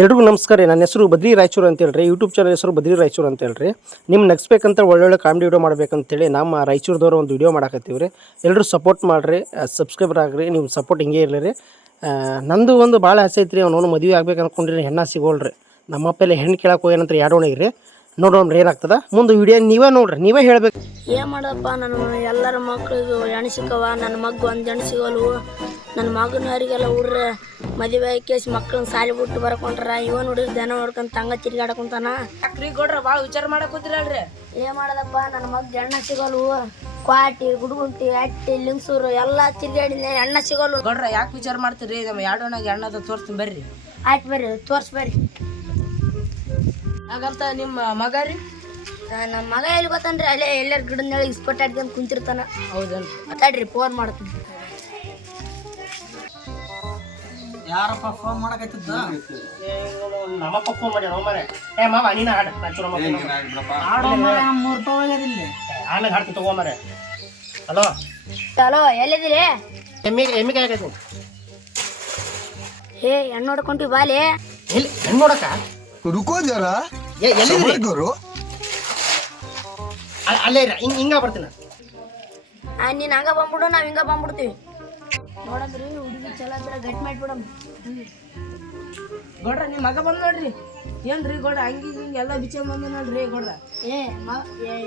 ಎಲ್ರಿಗೂ ನಮಸ್ಕಾರ ರೀ. ನನ್ನ ಹೆಸರು ಬದ್ರಿ ರಾಯಚೂರು ಅಂತ ಹೇಳ್ರಿ. ಯೂಟ್ಯೂಬ್ ಚಾನಲ್ ಹೆಸರು ಬದ್ರಿ ರಾಯಚೂರು ಅಂತ ಹೇಳ್ರಿ. ನಿಮ್ಮ ನಗ್ಸ್ಬೇಕಂತ ಒಳ್ಳೊಳ್ಳೆ ಕಾಮಿಡಿ ವಿಡಿಯೋ ಮಾಡ್ಬೇಕಂತೇಳಿ ನಮ್ಮ ರಾಯಚೂರ್ದವ್ರು ಒಂದು ವಿಡಿಯೋ ಮಾಡಾಕತ್ತೀವಿ ರೀ ಎಲ್ಲರೂ ಸಪೋರ್ಟ್ ಮಾಡಿರಿ ಸಬ್ಸ್ಕ್ರೈಬರ್ ಆಗ್ರಿ. ನೀವು ಸಪೋರ್ಟ್ ಹಿಂಗೆ ಇರಲಿ ರೀ. ನಂದು ಒಂದು ಭಾಳ ಆಸೆ ಐತ್ರಿ ಅವನು ಮದುವೆ ಆಗ್ಬೇಕು ಅನ್ಕೊಂಡ್ರಿ ಹೆಣ್ಣ ಸಿಗೋಲ್ರಿ. ನಮ್ಮ ಎಲ್ಲ ಹೆಣ್ಣು ಕೇಳಕ್ಕೆ ಹೋಗ್ಯಾನಂತ ಎರಡೋಣಿಗ್ರಿ ನೋಡೋಣ ಏನಾಗ್ತದ? ಮುಂದೆ ವಿಡಿಯೋ ನೀವೇ ನೋಡ್ರಿ ನೀವೇ ಹೇಳ್ಬೇಕು. ಏನು ಮಾಡಪ್ಪ ನನ್ನ ಎಲ್ಲರ ಮಕ್ಳಿಗೂ ಹೆಣ್ಣು ಸಿಕ್ಕವ ನನ್ನ ಮಗ್ ಒಂದು ಹೆಣ್ಣು ಸಿಗೋಲ್ವು. ನನ್ನ ಮಗನವರಿಗೆಲ್ಲ ಹುಡ್ರೆ ಮದುವೆ ಕೇಸ್ ಮಕ್ಳನ್ನ ಸಾಲಿ ಬಿಟ್ಟು ಬರ್ಕೊಂಡ್ರ ಇವ ನೋಡಿದ್ರೆ ದನ ನೋಡ್ಕೊಂಡ್ ತಂಗ ತಿರ್ಗಾಡಕೊಂತಾನ ಅಕ್ರಿ ಕೊಡ್ರ ಭಾಳ ವಿಚಾರ ಮಾಡಕ್ ಕೂತಿರಲ್ರಿ? ಏನ್ ಮಾಡದಪ್ಪ ನನ್ನ ಮಗ್ ಹೆಣ್ಣ ಸಿಗಲು ಕ್ವಾಟಿ ಗುಡುಗುಂಟಿ ಅಟ್ಟಿ ಲಿಂಗ್ಸೂರು ಎಲ್ಲ ತಿರ್ಗಾಡಿ ಹೆಣ್ಣ ಸಿಗೋಲ್ವು. ಕೊಡ್ರ ಯಾಕೆ ವಿಚಾರ ಮಾಡ್ತೀರಿ? ನಮ್ಮ ಎರಡೋನಾಗ ಎಣ್ಣದ ತೋರ್ಸ್ತೀನಿ ಬರ್ರಿ. ಆಯ್ತು ಬರ್ರಿ ತೋರ್ಸ್ ಬರ್ರಿ. ಹಾಗಂತ ನಿಮ್ಮ ಮಗ ರೀ? ನಮ್ಮ ಮಗ ಎಲ್ಲಿ ಗೊತ್ತನ್ರಿ ಅಲ್ಲೇ ಎಲ್ಲರ ಗಿಡದ ನೆಳಗೆ ಇಸ್ಪಟ್ ಆಡ್ಕೊಂಡು ಕುಂತಿರ್ತಾನ. ಹೌದನ್ ಮಾತಾಡ್ರಿ ಫೋನ್ ಮಾಡ್ತೀನಿ. ಯಾರಪ್ಪ ಫೋನ್ ಮಾಡಕತ್ತಿದ್ದ? ನಮ್ಮಪ್ಪ ಫೋನ್ ಮಾಡಿ ಮರೆ ಏ ಮಾವ ನೀನ ಆಡ ನಾ ಚಲೋ ಆಮೇಲೆ ಹಾಡ್ತೀನಿ ತಗೋ ಮರೆ. ಹಲೋ? ಹಲೋ ಎಲ್ಲಿದ್ದೀರಿ? ಎಮ್ಮಿ ಎಮ್ಮಿ ಕಾಯಕತ್ತೀನಿ ಹೇ ಹೆಣ್ಣು ನೋಡ್ಕೊಂತೀವಿ ಬಾಲಿ. ಎಲ್ಲಿ ಹೆಣ್ಣು ನೋಡಕ್ಕ? ರುಕೋ ಜರಾ? ಗುರು ಅಲ್ಲೇ ಇರ ಹಿಂಗ ಹಿಂಗ ಬರ್ತೀನಿ. ಆ ನೀನ್ ಹಂಗ ಬಂದ್ಬಿಡು ನಾವ್ ಹಿಂಗ ಬಂದ್ಬಿಡ್ತೀವಿ. ನೋಡದ್ರಿ ಹುಡುಗಿ ಚಲೋ ಬಿಡ ಗಟ್ಟಿ ಮಾಡ್ಬಿಡಮ್. ಗೌಡ್ರ ನಿಮ್ಮ ಮಗ ಬಂದ್ ನೋಡ್ರಿ. ಏನ್ರಿ ಗೌಡ್ರ ಅಂಗಿ ಹಿಂಗೆ ಎಲ್ಲ ಬಿಚ್ಚ ಬಂದ ನೋಡ್ರಿ ಗೌಡ್ರ. ಏ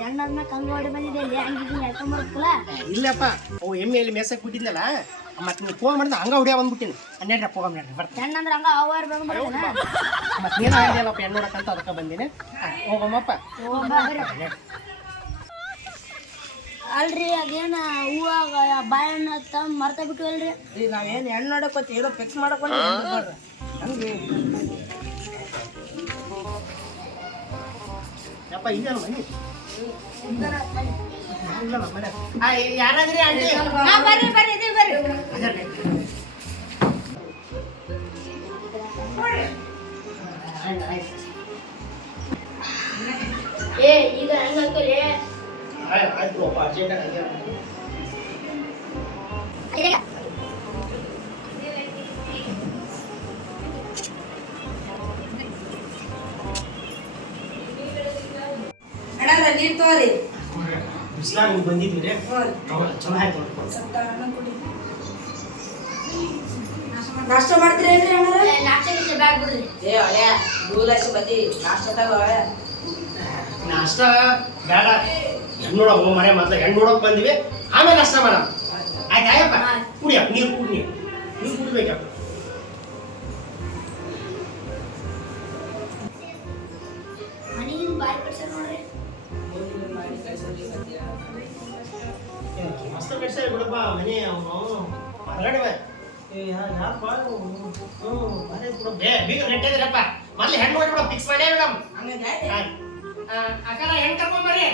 ಹೆಣ್ಣಾದ್ಮೇಲೆ ಕಂಗ್ ಹೊಡಿ ಬಂದಿದೆ ಹಂಗಿ ಹಿಂಗೆ ಎಳ್ಕೊಂಬರ್ಕಲ್ಲ ಇಲ್ಲಪ್ಪ ಅವು ಎಮ್ಮೆ ಇಲ್ಲಿ ಮೇಸಕ್ ಬಿಟ್ಟಿದ್ನಲ್ಲ? ಮತ್ತೆ ನೀವು ಫೋನ್ ಮಾಡಿದ್ರೆ ಹಂಗ ಹೊಡಿಯ ಬಂದ್ಬಿಟ್ಟಿನಿ. ಹನ್ನೆರಡು ಹೋಗಮ್ ನಡ್ರಿ ಬರ್ತೀನಿ ಹೆಣ್ಣಂದ್ರೆ ಹಂಗ ಅವಾರ್ ಬಂದ್ಬಿಡ್ತಾನ ಮತ್ತೆ ನೀನು ಆಗಿದೆಯಲ್ಲಪ್ಪ ಹೆಣ್ಣು ನೋಡಕ್ಕಂತ ಅದಕ್ಕೆ ಬಂದೀನಿ. ಹೋಗಮ್ಮಪ್ಪ. ಅಲ್ರಿ ಅದೇನ ಹೂವಾಗ ಬಾಳೆಹಣ್ಣು ತಮ್ಮ ಮರ್ತಾ ಬಿಟ್ಟಿವಲ್ರಿ ಈಗ ನಾವೇನು ಹೆಣ್ಣು ನೋಡಕ್ಕೆ ಏನೋ ಫಿಕ್ಸ್ ಮಾಡಕ್ ಬಂದ್ರಿ ಗೊಡ್ರ ಹಂಗೆ. ಯಪ್ಪ ಇದೇನು ಮನೆ. ಯಾರಾದ್ರಿ ಆಯ್ತ್, ಅರ್ಜೆಂಟ್ ಅಣ್ಣ ನೀರು ಬಿಸ್ಲಾಗ ಬಂದಿದ್ವಿ ರೀ ಹೌದು, ಚಲೋ ಆಯ್ತು. ನಾಷ್ಟ ಮಾಡ್ತೀರೇನ್ರಿ ಅಣ್ಣ ನಾಚಿಕೆ ಬ್ಯಾಗ್ ಬಿಡ್ರಿ. ಏ ಹಳೆ ದೂಲಾಸಿ ಬಂದಿ. ನಾಷ್ಟದಾಗ ಹಳೆ. ನಾಷ್ಟ ಬೇಡ. ಹೆಣ್ಣು ನೋಡಕ್ ಮನೆ ಮೊದಲು ಹೆಣ್ಣು ನೋಡೋಕೆ ಬಂದಿವಿ. ಆಮೇಲೆ ಅಷ್ಟ ಮಾಡೋಣ. ಆಯ್ತು ಆಯಪ್ಪ ಕುಡಿಯಪ್ಪ ನೀರು ಕುಡಿ ನೀರು ನೀರು ಕುಡಿಬೇಕಪ್ಪ ಮಸ್ತ್ ಕಟ್ಸ ಬಿಡಪ್ಪ ಮನೆ ಅವನು. ಹೊರಗಡೆ ಬೀಗ ನೆಟ್ಟಿದ್ರಪ್ಪ ಮೊದ್ಲು ಹೆಣ್ಣು ನೋಡ್ಬಿಡ ಫಿಕ್ಸ್ ಮಾಡೇ ಮೇಡಮ್ ಅಕ್ಕ ಹೆಣ್ಣು ಕರ್ಕೊಂಬರ್ರಿ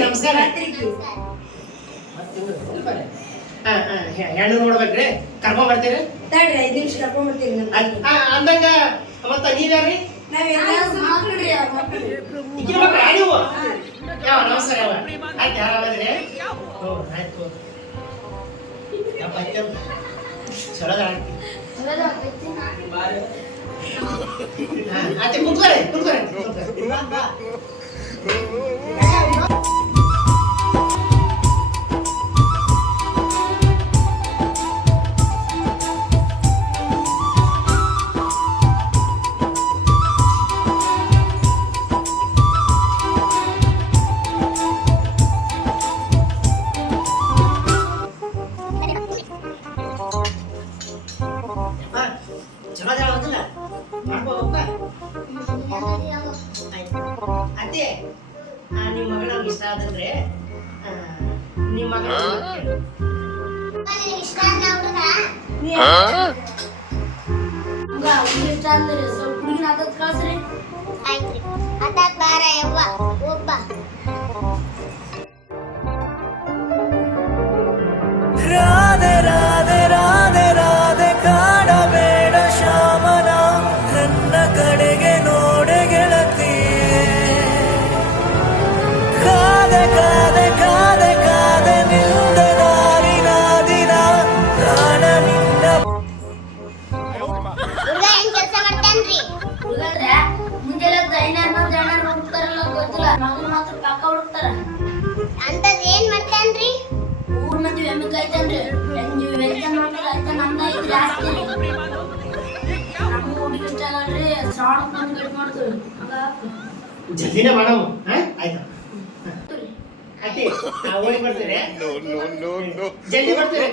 ನಮಸ್ಕಾರ. ಹಾ, ಹಾ, ಹೆ- ಹೆಣ್ಣು ನೋಡ್ಬೇಕ್ರಿ. ಕರ್ಕೊಂಡ್ ಬರ್ತೀರಿ? ತಡ್ರಿ ಐದು ನಿಮಿಷ ಕರ್ಕೊಂಡ್ ಬರ್ತೀರಿ ಅಂದಂಗ ಮತ್ತ ನೀವ್ಯಾರ್ರಿ? ನೀವು. ಯಾವ ನಮಸ್ಕಾರ ಆಯ್ತು ಆರಾಮದ್ರಿ ಹ್ಞೂ ಆಯ್ತು. ಯಪ್ಪ ಆಯ್ತು ಚಲೋ ಆಯ್ತು ಆಯ್ತು ಕುತ್ಕೊರಿ ಕುತ್ಕೊರಿ ಕುತ್ಕೊರಿ. ಯಪ್ಪ, ಚಲೋ ಆಗೋದಿಲ್ಲ ಮಾಡ್ಬೋದಪ್ಪ ಅದೇ ನಿಮ್ಮ ಮಗಳ ಇಷ್ಟ ಆದ್ರೆ ನಿಮ್ಮ ಮಗಳ ಇಷ್ಟ ಅಂದ್ರೆ ಸ್ವಲ್ಪ ಹುಡುಗಿನ ಅದಕ್ಕೆ ಕಳ್ಸ್ರಿ. ಆಯ್ತ್ರಿ. ಅತ್ತಾತ್ ಬಾರ ಯವ್ವ ಒಬ್ಬ ಎಮ್ಮೆ ಕಾಯ್ತಾನ್ರಿ ನೀವು ವೆಲ್ಕಮ್ ಮಾಡ್ತಾರ ಆಯ್ತ ನಮ್ದ ಐತ್ರಿ ಆಸ್ತಿ ನಮ್ಮ ಹುಡುಗಿ ಇಷ್ಟ ಆಗಲ್ರಿ ಶ್ರಾವಣ ಬಂದು ಕಟ್ ಮಾಡ್ತೀವಿ ಜಲ್ದಿನೇ ಮಾಡಮ್ಮ. ಆಯ್ತು. ಅತ್ತಿ ಓಡಿ ಬರ್ತೀರಿ. ಜಲ್ದಿ ಬರ್ತೀರಿ.